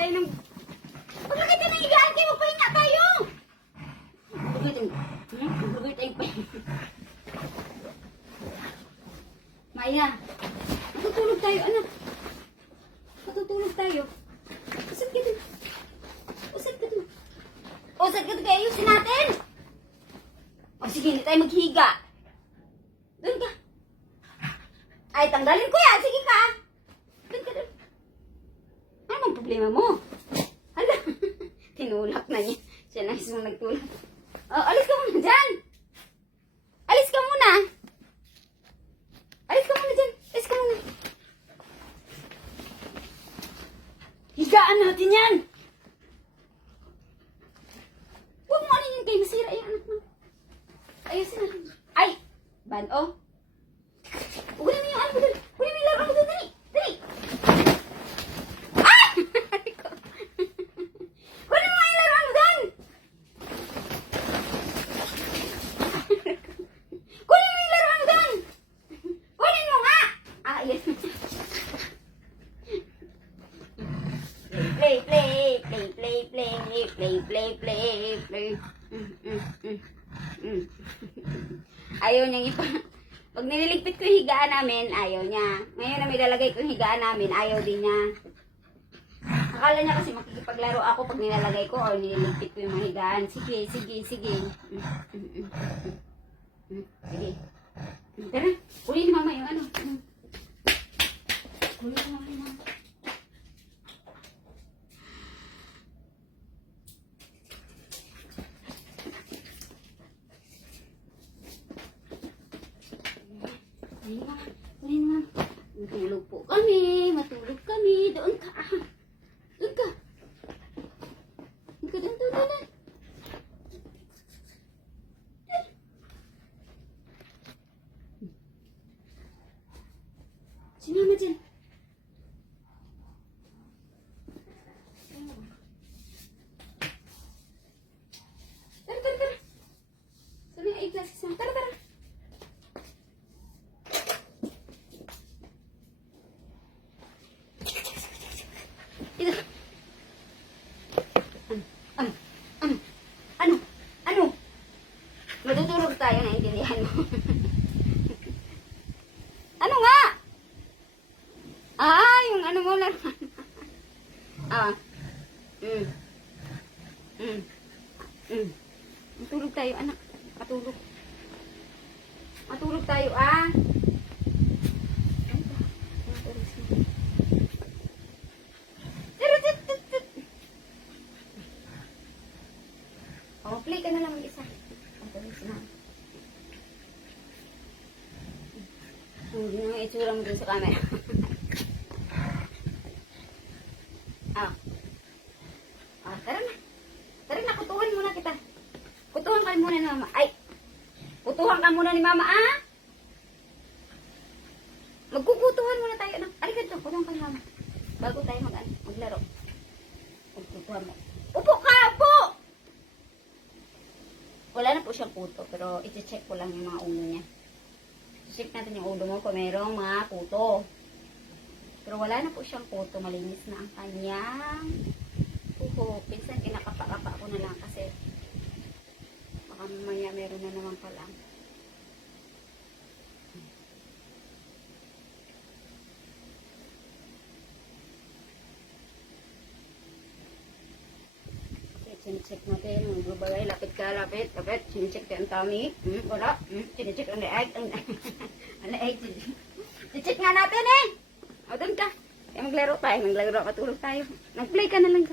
tayo ng... Maglagay tayo ng higaan kayo, magpahinga tayo! Maglagay tayo. Hmm? Maglagay tayo pahinga. Maya, matutulog tayo, anak. Matutulog tayo. Usad ka dun. Usad ka dun. Usad ka dun, kaya ayusin natin. O sige, hindi tayo maghiga. Doon ka. Ay, tanggalin ko yan. Sige ka. Doon ka, doon. Ano bang problema mo? Hala. Tinulak na niya. Siya na isang nagtulak. Oh, alis ka muna dyan. Alis ka muna. Alis ka muna dyan. Alis ka muna. Higaan natin yan. Huwag mo ano yun kayo. Masira yung anak mo. Ayusin natin. Ay! Ban, oh. Kunin mo yung ano mo dun. Kunin mo yung laro mo dun. Dali. Dali. Ah! Kunin mo yung laro mo dun. Kunin mo yung laro mo dun. Kunin mo nga. Ah, yes. Play, play, play, play, play, play, play, play, play. Mm, mm, mm. Ayaw niyang ipa... Pag nililigpit ko yung higaan namin, ayaw niya. Ngayon na may lalagay ko yung higaan namin, ayaw din niya. Akala niya kasi makikipaglaro ako pag nilalagay ko o nililigpit ko yung mga higaan. Sige, sige, sige. Sige. Tara, uli ni mama yung ano. Mm. Uli ni mama yung mama. Ayun na, ayun na. Matulog po kami, matulog kami. Doon ka. Doon ka. Doon ka, doon, doon, doon. Si mama dyan. Tara, tara, tara. Sabi nga, i-glasses na. Tara, tara. Ito. Ano? Ano? Ano? Ano? Matutulog tayo, naintindihan mo. ano nga? Ah, yung ano mo lang. ah. Mm. Mm. Mm. Matulog tayo, anak. Matulog. Matulog tayo, ah. Oh, play ka na lang. Ang oras na. Hindi na itsura mo sa camera. ah. Ah, tara na. Tara na, kutuhan muna kita. Kutuhan ka muna ni mama. Ay! Kutuhan ka muna ni mama, ah! Magkukutuhan muna tayo. Anak. Alika dito, kutuhan ka ni mama. Bago tayo mag, maglaro. Magkukuhan mo. Upo ka! Upo! Wala na po siyang kuto, pero iti-check ko lang yung mga ulo niya. Check natin yung ulo mo kung merong mga kuto. Pero wala na po siyang kuto. Malinis na ang kanyang puho. Pinsan, kinakapa-kapa ko na lang kasi baka mamaya meron na naman pala. Chinecheck natin. Ang babagay, lapit ka, lapit, lapit. Chinecheck ka ang tummy. Hmm, wala. Hmm, chinecheck ang leeg. Ang, ang leeg. Chinecheck nga natin eh. O, doon ka. Kaya maglaro tayo. Maglaro, matulog tayo. Nag-play ka na lang.